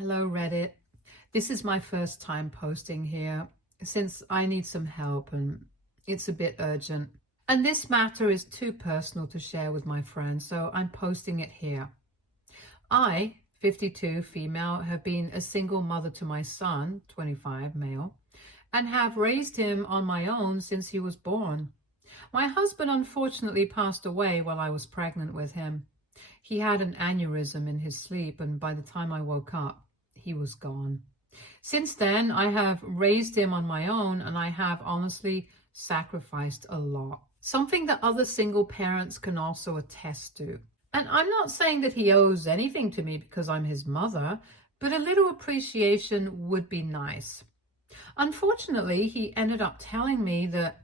Hello, Reddit. This is my first time posting here since I need some help and it's a bit urgent. And this matter is too personal to share with my friends, so I'm posting it here. I, 52, female, have been a single mother to my son, 25, male, and have raised him on my own since he was born. My husband unfortunately passed away while I was pregnant with him. He had an aneurysm in his sleep, and by the time I woke up, he was gone. Since then, I have raised him on my own, and I have honestly sacrificed a lot. Something that other single parents can also attest to. And I'm not saying that he owes anything to me because I'm his mother, but a little appreciation would be nice. Unfortunately, he ended up telling me that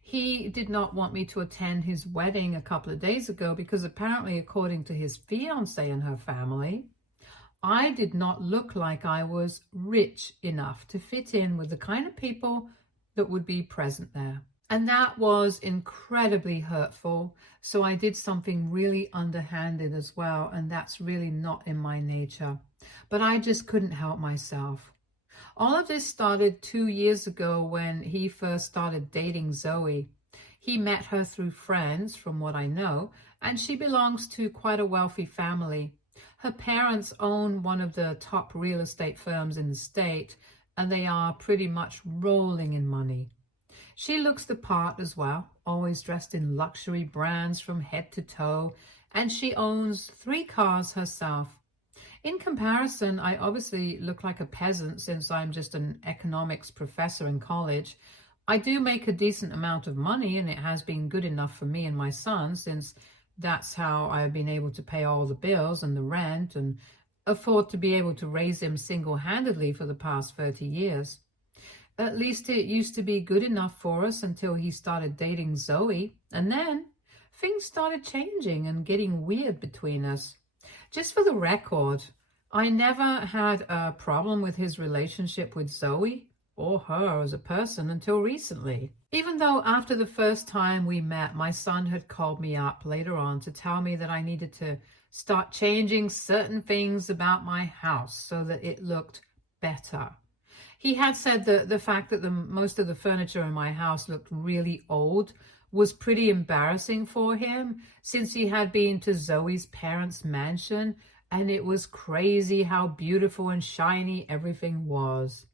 he did not want me to attend his wedding a couple of days ago because apparently, according to his fiancé and her family, I did not look like I was rich enough to fit in with the kind of people that would be present there. And that was incredibly hurtful. So I did something really underhanded as well. And that's really not in my nature. But I just couldn't help myself. All of this started 2 years ago when he first started dating Zoe. He met her through friends, from what I know, and she belongs to quite a wealthy family. Her parents own one of the top real estate firms in the state, and they are pretty much rolling in money. She looks the part as well, always dressed in luxury brands from head to toe, and she owns 3 cars herself. In comparison, I obviously look like a peasant since I'm just an economics professor in college. I do make a decent amount of money, and it has been good enough for me and my son since that's how I've been able to pay all the bills and the rent and afford to be able to raise him single-handedly for the past 30 years. At least it used to be good enough for us until he started dating Zoe, and then things started changing and getting weird between us. Just for the record, I never had a problem with his relationship with Zoe or her as a person until recently. Even though after the first time we met, my son had called me up later on to tell me that I needed to start changing certain things about my house so that it looked better. He had said that the fact that most of the furniture in my house looked really old was pretty embarrassing for him since he had been to Zoe's parents' mansion and it was crazy how beautiful and shiny everything was.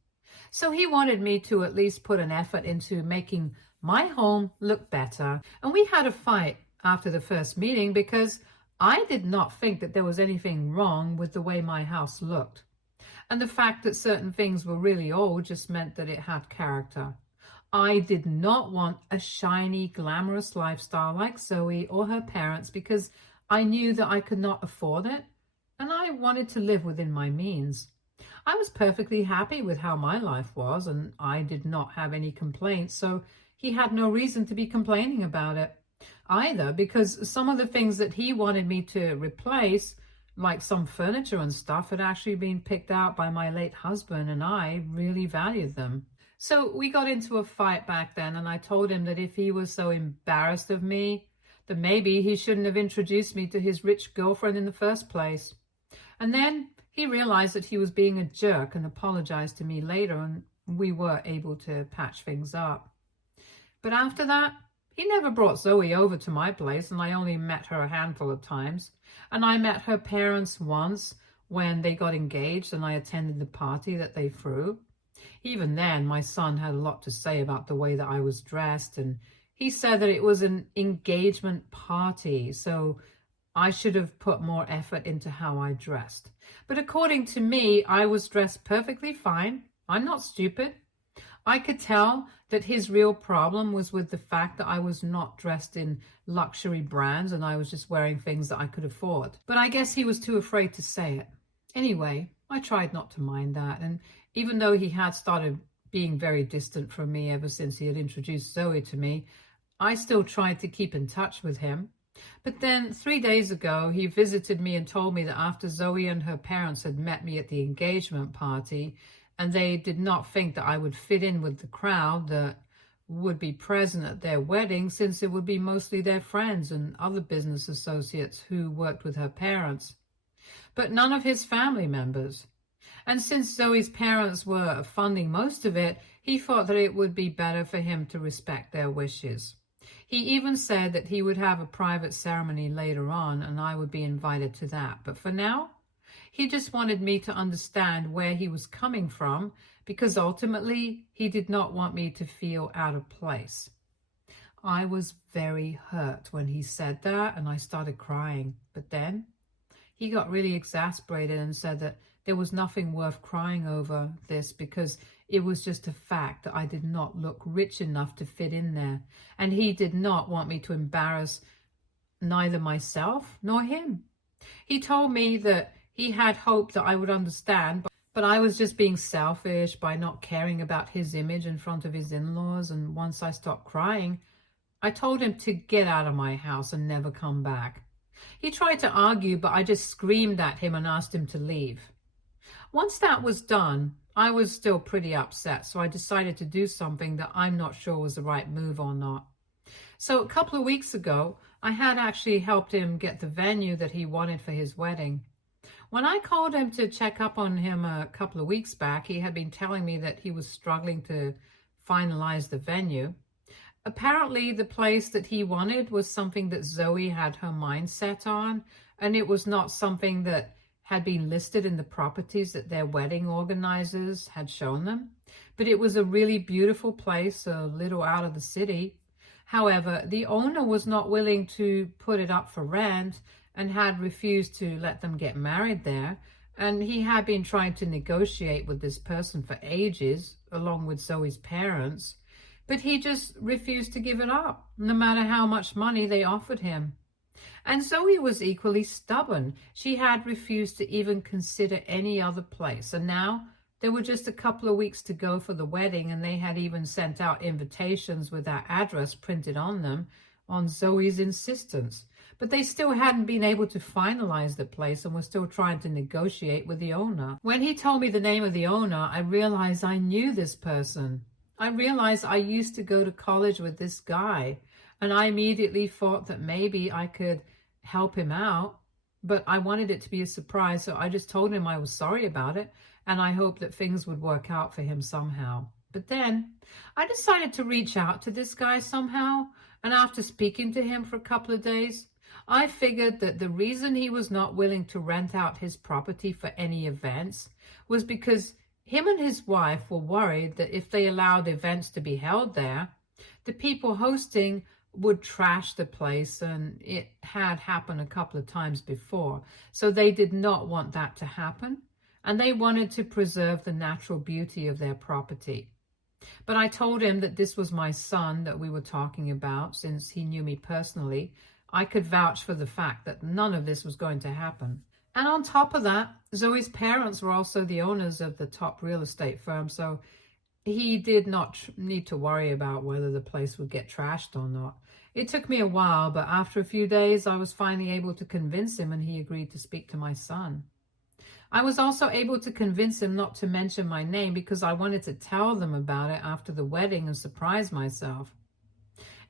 So he wanted me to at least put an effort into making my home look better. And we had a fight after the first meeting because I did not think that there was anything wrong with the way my house looked. And the fact that certain things were really old just meant that it had character. I did not want a shiny, glamorous lifestyle like Zoe or her parents because I knew that I could not afford it, and I wanted to live within my means. I was perfectly happy with how my life was, and I did not have any complaints, so he had no reason to be complaining about it either, because some of the things that he wanted me to replace, like some furniture and stuff, had actually been picked out by my late husband, and I really valued them. So we got into a fight back then, and I told him that if he was so embarrassed of me, then maybe he shouldn't have introduced me to his rich girlfriend in the first place. And then he realized that he was being a jerk and apologized to me later, and we were able to patch things up. But after that, he never brought Zoe over to my place, and I only met her a handful of times. And I met her parents once when they got engaged, and I attended the party that they threw. Even then, my son had a lot to say about the way that I was dressed, and he said that it was an engagement party, so I should have put more effort into how I dressed. But according to me, I was dressed perfectly fine. I'm not stupid. I could tell that his real problem was with the fact that I was not dressed in luxury brands and I was just wearing things that I could afford. But I guess he was too afraid to say it. Anyway, I tried not to mind that, and even though he had started being very distant from me ever since he had introduced Zoe to me, I still tried to keep in touch with him. But then 3 days ago, he visited me and told me that after Zoe and her parents had met me at the engagement party, and they did not think that I would fit in with the crowd that would be present at their wedding, since it would be mostly their friends and other business associates who worked with her parents, but none of his family members. And since Zoe's parents were funding most of it, he thought that it would be better for him to respect their wishes. He even said that he would have a private ceremony later on and I would be invited to that. But for now, he just wanted me to understand where he was coming from, because ultimately he did not want me to feel out of place. I was very hurt when he said that and I started crying. But then he got really exasperated and said that there was nothing worth crying over this because it was just a fact that I did not look rich enough to fit in there. And he did not want me to embarrass neither myself nor him. He told me that he had hoped that I would understand, but I was just being selfish by not caring about his image in front of his in-laws. And once I stopped crying, I told him to get out of my house and never come back. He tried to argue, but I just screamed at him and asked him to leave. Once that was done, I was still pretty upset, so I decided to do something that I'm not sure was the right move or not. So a couple of weeks ago, I had actually helped him get the venue that he wanted for his wedding. When I called him to check up on him a couple of weeks back, he had been telling me that he was struggling to finalize the venue. Apparently, the place that he wanted was something that Zoe had her mind set on, and it was not something that had been listed in the properties that their wedding organizers had shown them. But it was a really beautiful place, a little out of the city. However, the owner was not willing to put it up for rent and had refused to let them get married there. And he had been trying to negotiate with this person for ages, along with Zoe's parents. But he just refused to give it up, no matter how much money they offered him. And Zoe was equally stubborn. She had refused to even consider any other place. And now there were just a couple of weeks to go for the wedding, and they had even sent out invitations with that address printed on them on Zoe's insistence. But they still hadn't been able to finalize the place and were still trying to negotiate with the owner. When he told me the name of the owner, I realized I knew this person. I realized I used to go to college with this guy, and I immediately thought that maybe I could help him out, but I wanted it to be a surprise, so I just told him I was sorry about it, and I hoped that things would work out for him somehow. But then I decided to reach out to this guy somehow, and after speaking to him for a couple of days, I figured that the reason he was not willing to rent out his property for any events was because him and his wife were worried that if they allowed events to be held there, the people hosting would trash the place, and it had happened a couple of times before. So they did not want that to happen, and they wanted to preserve the natural beauty of their property. But I told him that this was my son that we were talking about. Since he knew me personally, I could vouch for the fact that none of this was going to happen. And on top of that, Zoe's parents were also the owners of the top real estate firm, so he did not need to worry about whether the place would get trashed or not. It took me a while, but after a few days, I was finally able to convince him, and he agreed to speak to my son. I was also able to convince him not to mention my name because I wanted to tell them about it after the wedding and surprise myself.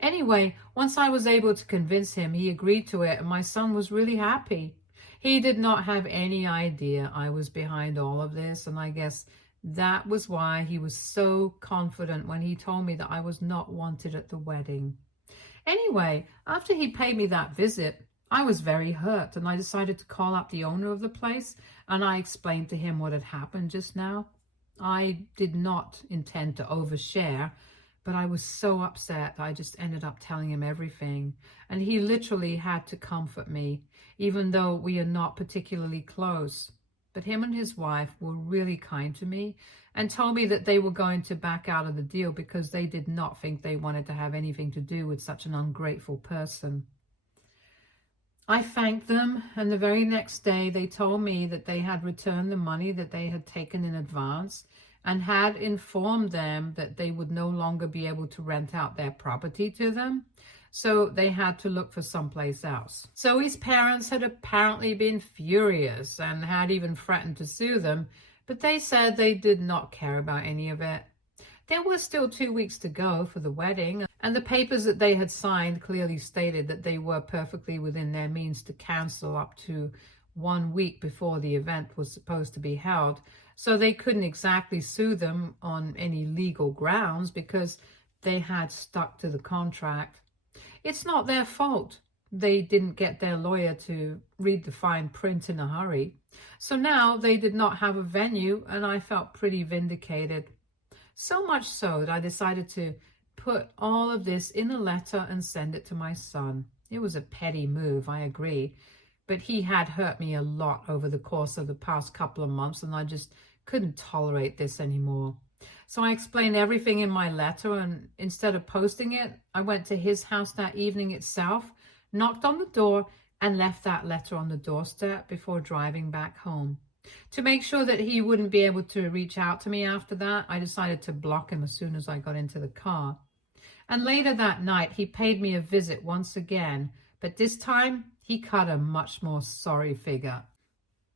Anyway, once I was able to convince him, he agreed to it, and my son was really happy. He did not have any idea I was behind all of this, and I guess that was why he was so confident when he told me that I was not wanted at the wedding. Anyway, after he paid me that visit, I was very hurt, and I decided to call up the owner of the place, and I explained to him what had happened just now. I did not intend to overshare, but I was so upset I just ended up telling him everything, and he literally had to comfort me, even though we are not particularly close. But him and his wife were really kind to me and told me that they were going to back out of the deal because they did not think they wanted to have anything to do with such an ungrateful person. I thanked them, and the very next day they told me that they had returned the money that they had taken in advance and had informed them that they would no longer be able to rent out their property to them, so they had to look for someplace else. Zoe's parents had apparently been furious and had even threatened to sue them, but they said they did not care about any of it. There were still 2 weeks to go for the wedding, and the papers that they had signed clearly stated that they were perfectly within their means to cancel up to 1 week before the event was supposed to be held. So they couldn't exactly sue them on any legal grounds because they had stuck to the contract. It's not their fault. They didn't get their lawyer to read the fine print in a hurry. So now they did not have a venue, and I felt pretty vindicated. So much so that I decided to put all of this in a letter and send it to my son. It was a petty move, I agree, but he had hurt me a lot over the course of the past couple of months, and I just couldn't tolerate this anymore. So I explained everything in my letter, and instead of posting it, I went to his house that evening itself, knocked on the door, and left that letter on the doorstep before driving back home. To make sure that he wouldn't be able to reach out to me after that, I decided to block him as soon as I got into the car. And later that night, he paid me a visit once again, but this time he cut a much more sorry figure.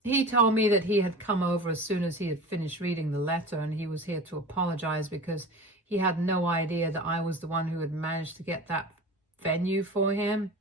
He told me that he had come over as soon as he had finished reading the letter, and he was here to apologize because he had no idea that I was the one who had managed to get that venue for him.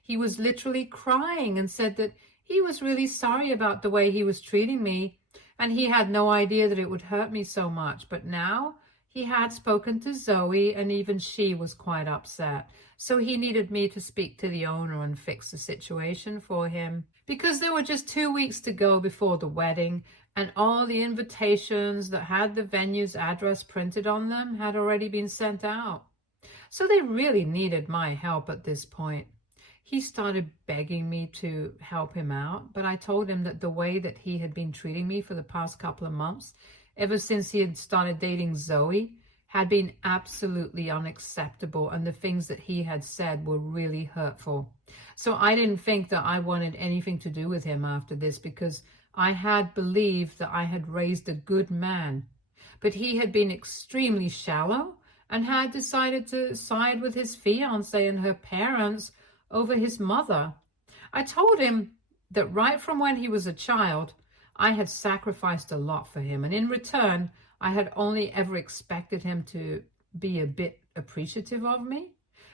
He was literally crying and said that he was really sorry about the way he was treating me, and he had no idea that it would hurt me so much. But now he had spoken to Zoe, and even she was quite upset. So he needed me to speak to the owner and fix the situation for him. Because there were just 2 weeks to go before the wedding, and all the invitations that had the venue's address printed on them had already been sent out. So they really needed my help at this point. He started begging me to help him out, but I told him that the way that he had been treating me for the past couple of months, ever since he had started dating Zoe, had been absolutely unacceptable, and the things that he had said were really hurtful. So I didn't think that I wanted anything to do with him after this, because I had believed that I had raised a good man. But he had been extremely shallow and had decided to side with his fiancée and her parents over his mother. I told him that right from when he was a child, I had sacrificed a lot for him, and in return, I had only ever expected him to be a bit appreciative of me.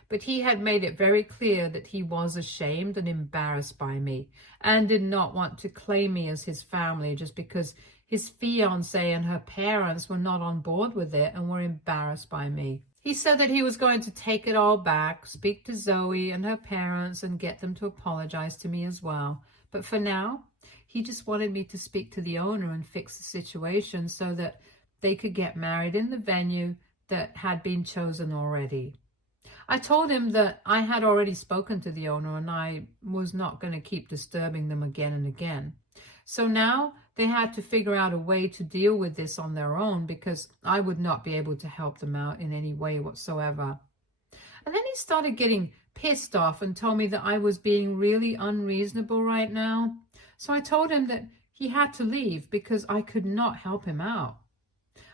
But he had made it very clear that he was ashamed and embarrassed by me, and did not want to claim me as his family just because his fiancée and her parents were not on board with it and were embarrassed by me. He said that he was going to take it all back, speak to Zoe and her parents, and get them to apologize to me as well. But for now, he just wanted me to speak to the owner and fix the situation so that they could get married in the venue that had been chosen already. I told him that I had already spoken to the owner and I was not going to keep disturbing them again and again. So now they had to figure out a way to deal with this on their own, because I would not be able to help them out in any way whatsoever. And then he started getting pissed off and told me that I was being really unreasonable right now. So I told him that he had to leave because I could not help him out.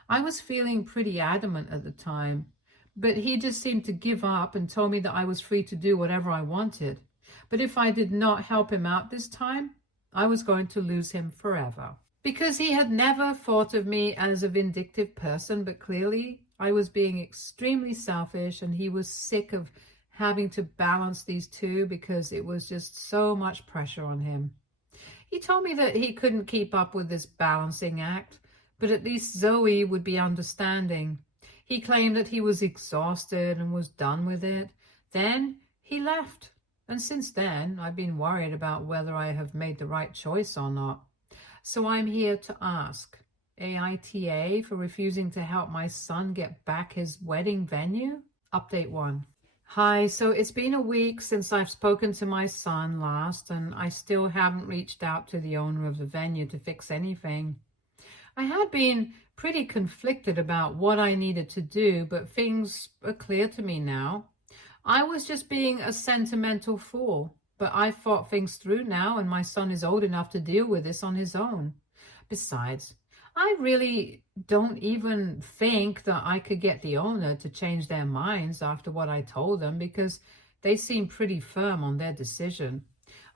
I was feeling pretty adamant at the time, but he just seemed to give up and told me that I was free to do whatever I wanted. But if I did not help him out this time, I was going to lose him forever. Because he had never thought of me as a vindictive person, but clearly I was being extremely selfish, and he was sick of having to balance these two because it was just so much pressure on him. He told me that he couldn't keep up with this balancing act, but at least Zoe would be understanding. He claimed that he was exhausted and was done with it. Then he left. And since then, I've been worried about whether I have made the right choice or not. So I'm here to ask, AITA for refusing to help my son get back his wedding venue? Update 1. Hi, so it's been a week since I've spoken to my son last, and I still haven't reached out to the owner of the venue to fix anything. I had been pretty conflicted about what I needed to do, but things are clear to me now. I was just being a sentimental fool, but I thought things through now, and my son is old enough to deal with this on his own. Besides, I really don't even think that I could get the owner to change their minds after what I told them, because they seem pretty firm on their decision.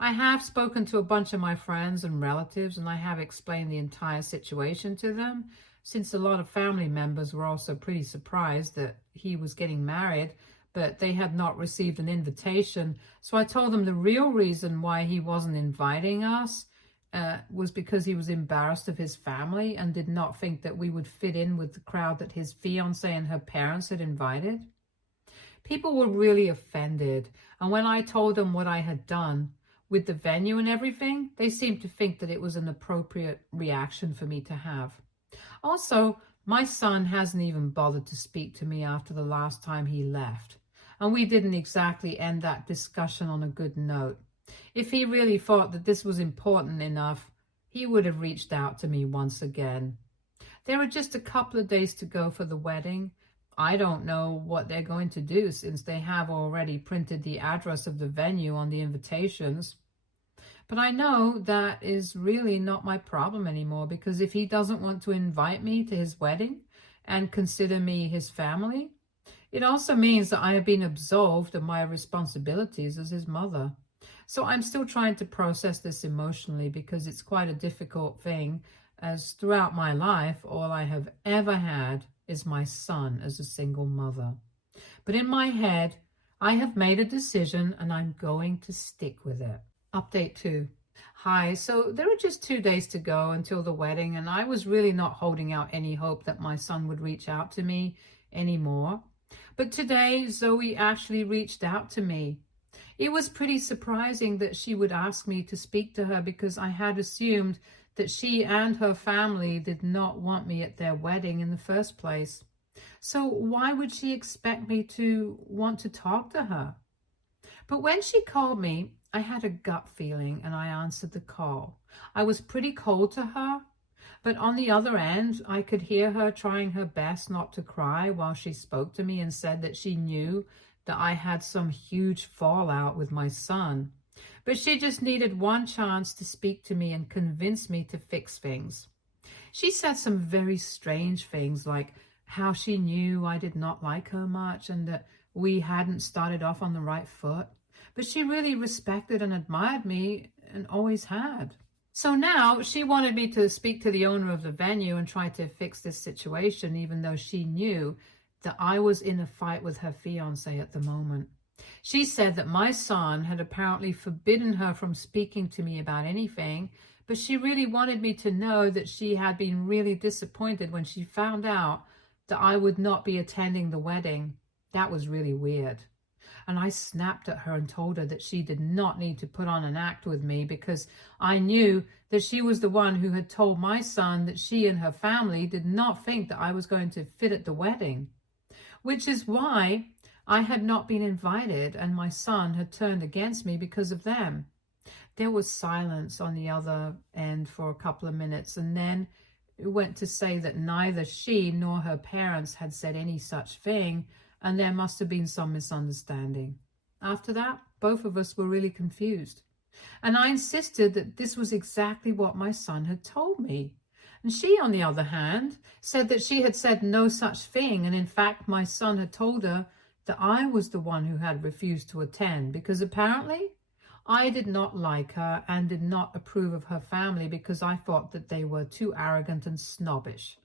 I have spoken to a bunch of my friends and relatives, and I have explained the entire situation to them, since a lot of family members were also pretty surprised that he was getting married, but they had not received an invitation. So I told them the real reason why he wasn't inviting us, was because he was embarrassed of his family and did not think that we would fit in with the crowd that his fiancée and her parents had invited. People were really offended, and when I told them what I had done with the venue and everything, they seemed to think that it was an appropriate reaction for me to have. Also, my son hasn't even bothered to speak to me after the last time he left, and we didn't exactly end that discussion on a good note. If he really thought that this was important enough, he would have reached out to me once again. There are just a couple of days to go for the wedding. I don't know what they're going to do since they have already printed the address of the venue on the invitations. But I know that is really not my problem anymore, because if he doesn't want to invite me to his wedding and consider me his family, it also means that I have been absolved of my responsibilities as his mother. So I'm still trying to process this emotionally, because it's quite a difficult thing, as throughout my life, all I have ever had is my son as a single mother. But in my head, I have made a decision and I'm going to stick with it. Update 2. Hi, so there are just 2 days to go until the wedding, and I was really not holding out any hope that my son would reach out to me anymore. But today, Zoe actually reached out to me. It was pretty surprising that she would ask me to speak to her, because I had assumed that she and her family did not want me at their wedding in the first place. So why would she expect me to want to talk to her? But when she called me, I had a gut feeling and I answered the call. I was pretty cold to her, but on the other end, I could hear her trying her best not to cry while she spoke to me and said that she knew that I had some huge fallout with my son. But she just needed one chance to speak to me and convince me to fix things. She said some very strange things, like how she knew I did not like her much and that we hadn't started off on the right foot. But she really respected and admired me and always had. So now she wanted me to speak to the owner of the venue and try to fix this situation, even though she knew that I was in a fight with her fiancé at the moment. She said that my son had apparently forbidden her from speaking to me about anything, but she really wanted me to know that she had been really disappointed when she found out that I would not be attending the wedding. That was really weird. And I snapped at her and told her that she did not need to put on an act with me, because I knew that she was the one who had told my son that she and her family did not think that I was going to fit at the wedding, which is why I had not been invited and my son had turned against me because of them. There was silence on the other end for a couple of minutes, and then it went to say that neither she nor her parents had said any such thing, and there must have been some misunderstanding. After that, both of us were really confused. And I insisted that this was exactly what my son had told me. And she, on the other hand, said that she had said no such thing, and in fact my son had told her that I was the one who had refused to attend, because apparently I did not like her and did not approve of her family, because I thought that they were too arrogant and snobbish.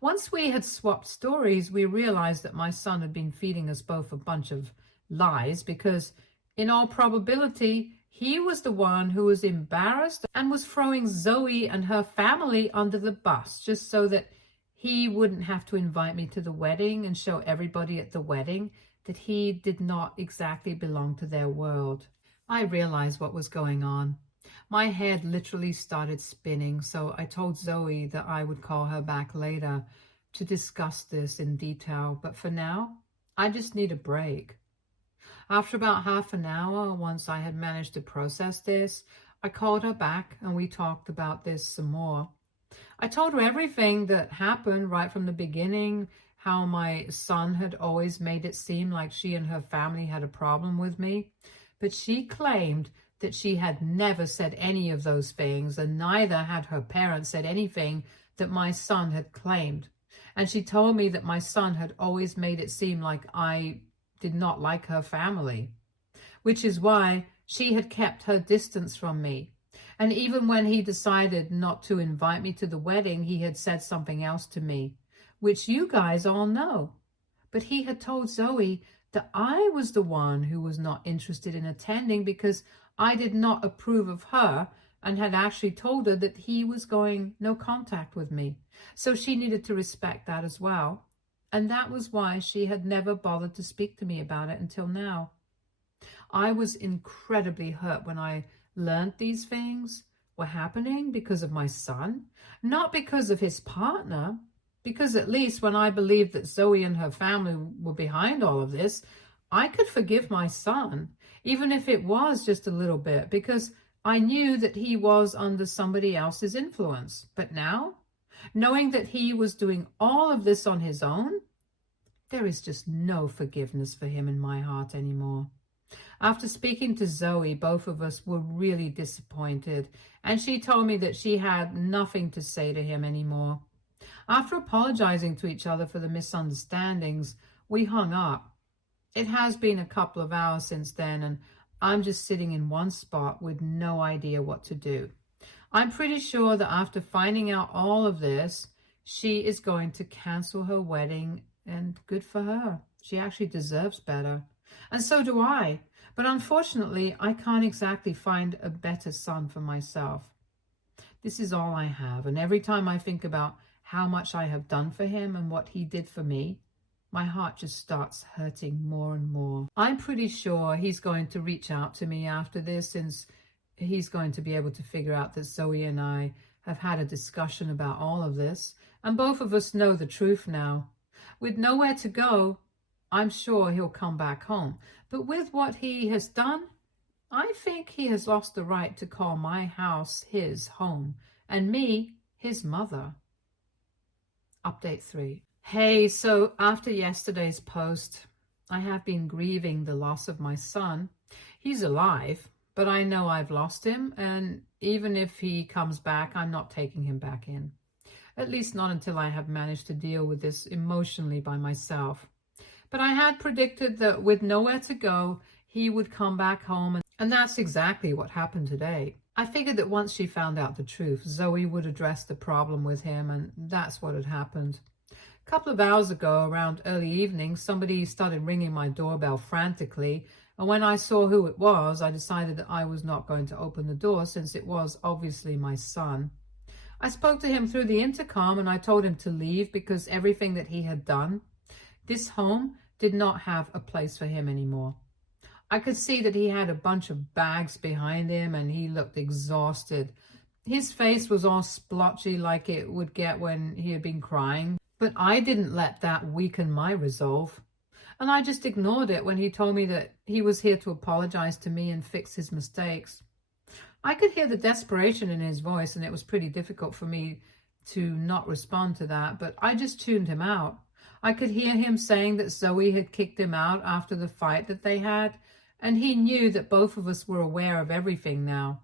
Once we had swapped stories, we realized that my son had been feeding us both a bunch of lies, because in all probability, he was the one who was embarrassed and was throwing Zoe and her family under the bus just so that he wouldn't have to invite me to the wedding and show everybody at the wedding that he did not exactly belong to their world. I realized what was going on. My head literally started spinning, so I told Zoe that I would call her back later to discuss this in detail, but for now, I just need a break. After about half an hour, once I had managed to process this, I called her back and we talked about this some more. I told her everything that happened right from the beginning, how my son had always made it seem like she and her family had a problem with me, but she claimed that she had never said any of those things, and neither had her parents said anything that my son had claimed. And she told me that my son had always made it seem like I did not like her family, which is why she had kept her distance from me. And even when he decided not to invite me to the wedding, he had said something else to me, which you guys all know. But he had told Zoe that I was the one who was not interested in attending because I did not approve of her and had actually told her that he was going no contact with me. So she needed to respect that as well. And that was why she had never bothered to speak to me about it until now. I was incredibly hurt when I learned these things were happening because of my son, not because of his partner. Because at least when I believed that Zoe and her family were behind all of this, I could forgive my son, even if it was just a little bit, because I knew that he was under somebody else's influence. But now, knowing that he was doing all of this on his own, there is just no forgiveness for him in my heart anymore. After speaking to Zoe, both of us were really disappointed, and she told me that she had nothing to say to him anymore. After apologizing to each other for the misunderstandings, we hung up. It has been a couple of hours since then, and I'm just sitting in one spot with no idea what to do. I'm pretty sure that after finding out all of this, she is going to cancel her wedding, and good for her. She actually deserves better. And so do I. But unfortunately, I can't exactly find a better son for myself. This is all I have, and every time I think about how much I have done for him and what he did for me, my heart just starts hurting more and more. I'm pretty sure he's going to reach out to me after this, since he's going to be able to figure out that Zoe and I have had a discussion about all of this, and both of us know the truth now. With nowhere to go, I'm sure he'll come back home. But with what he has done, I think he has lost the right to call my house his home and me his mother. Update 3. Hey, so after yesterday's post, I have been grieving the loss of my son. He's alive, but I know I've lost him, and even if he comes back, I'm not taking him back in. At least not until I have managed to deal with this emotionally by myself. But I had predicted that with nowhere to go, he would come back home, and that's exactly what happened today. I figured that once she found out the truth, Zoe would address the problem with him, and that's what had happened. A couple of hours ago, around early evening, somebody started ringing my doorbell frantically, and when I saw who it was, I decided that I was not going to open the door, since it was obviously my son. I spoke to him through the intercom, and I told him to leave because everything that he had done, this home did not have a place for him anymore. I could see that he had a bunch of bags behind him, and he looked exhausted. His face was all splotchy like it would get when he had been crying. But I didn't let that weaken my resolve. And I just ignored it when he told me that he was here to apologize to me and fix his mistakes. I could hear the desperation in his voice, and it was pretty difficult for me to not respond to that, but I just tuned him out. I could hear him saying that Zoe had kicked him out after the fight that they had, and he knew that both of us were aware of everything now.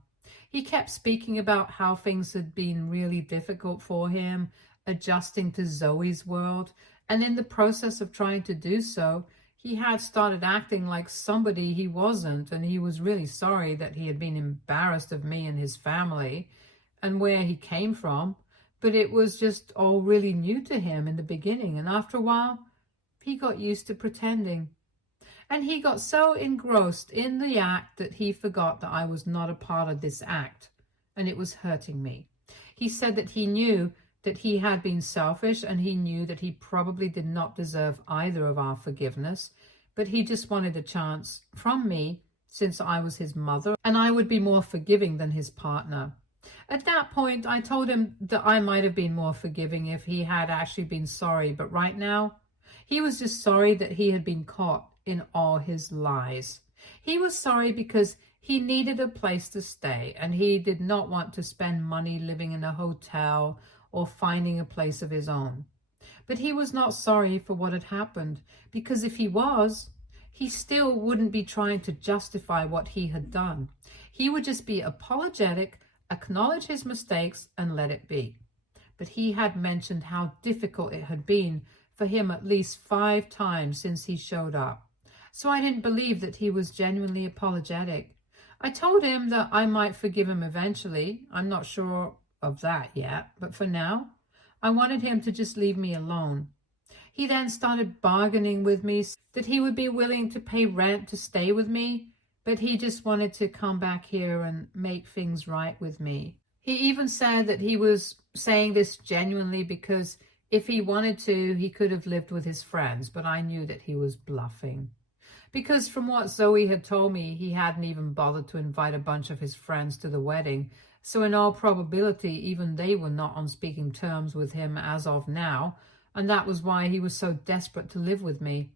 He kept speaking about how things had been really difficult for him, adjusting to Zoe's world, and in the process of trying to do so, he had started acting like somebody he wasn't, and he was really sorry that he had been embarrassed of me and his family and where he came from. But it was just all really new to him in the beginning, and after a while, he got used to pretending. And he got so engrossed in the act that he forgot that I was not a part of this act, and it was hurting me. He said that he knew that he had been selfish, and he knew that he probably did not deserve either of our forgiveness, but he just wanted a chance from me since I was his mother, and I would be more forgiving than his partner. At that point, I told him that I might have been more forgiving if he had actually been sorry, but right now, he was just sorry that he had been caught in all his lies. He was sorry because he needed a place to stay, and he did not want to spend money living in a hotel or finding a place of his own. But he was not sorry for what had happened, because if he was, he still wouldn't be trying to justify what he had done. He would just be apologetic, acknowledge his mistakes, and let it be. But he had mentioned how difficult it had been for him at least 5 times since he showed up. So I didn't believe that he was genuinely apologetic. I told him that I might forgive him eventually. I'm not sure of that yet, but for now, I wanted him to just leave me alone. He then started bargaining with me that he would be willing to pay rent to stay with me, but he just wanted to come back here and make things right with me. He even said that he was saying this genuinely because if he wanted to, he could have lived with his friends, but I knew that he was bluffing. Because from what Zoe had told me, he hadn't even bothered to invite a bunch of his friends to the wedding, so in all probability, even they were not on speaking terms with him as of now, and that was why he was so desperate to live with me.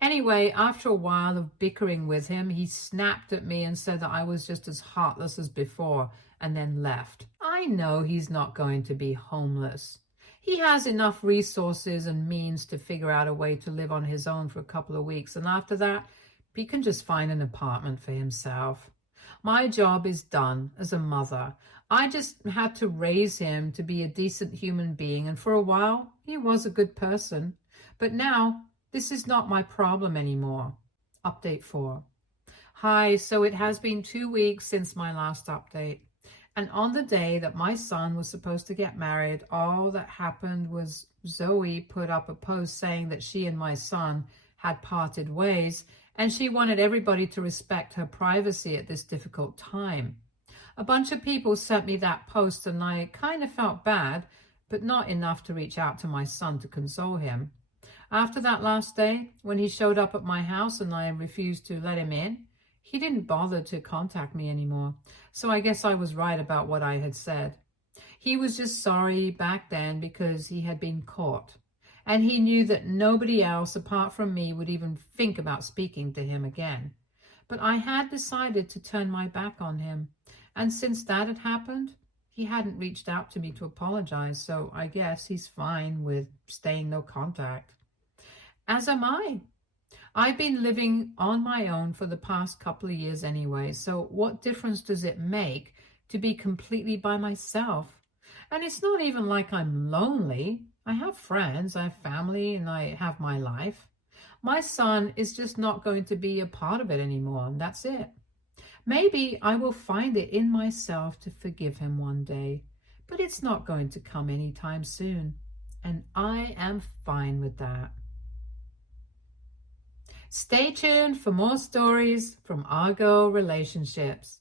Anyway, after a while of bickering with him, he snapped at me and said that I was just as heartless as before, and then left. I know he's not going to be homeless. He has enough resources and means to figure out a way to live on his own for a couple of weeks, and after that, he can just find an apartment for himself. My job is done as a mother. I just had to raise him to be a decent human being, and for a while, he was a good person. But now, this is not my problem anymore. Update 4. Hi, so it has been 2 weeks since my last update. And on the day that my son was supposed to get married, all that happened was Zoe put up a post saying that she and my son had parted ways, and she wanted everybody to respect her privacy at this difficult time. A bunch of people sent me that post, and I kind of felt bad, but not enough to reach out to my son to console him. After that last day, when he showed up at my house and I refused to let him in, he didn't bother to contact me anymore, so I guess I was right about what I had said. He was just sorry back then because he had been caught, and he knew that nobody else apart from me would even think about speaking to him again. But I had decided to turn my back on him, and since that had happened, he hadn't reached out to me to apologize, so I guess he's fine with staying no contact. As am I. I've been living on my own for the past couple of years anyway, so what difference does it make to be completely by myself? And it's not even like I'm lonely. I have friends, I have family, and I have my life. My son is just not going to be a part of it anymore, and that's it. Maybe I will find it in myself to forgive him one day, but it's not going to come anytime soon, and I am fine with that. Stay tuned for more stories from Argo Relationships.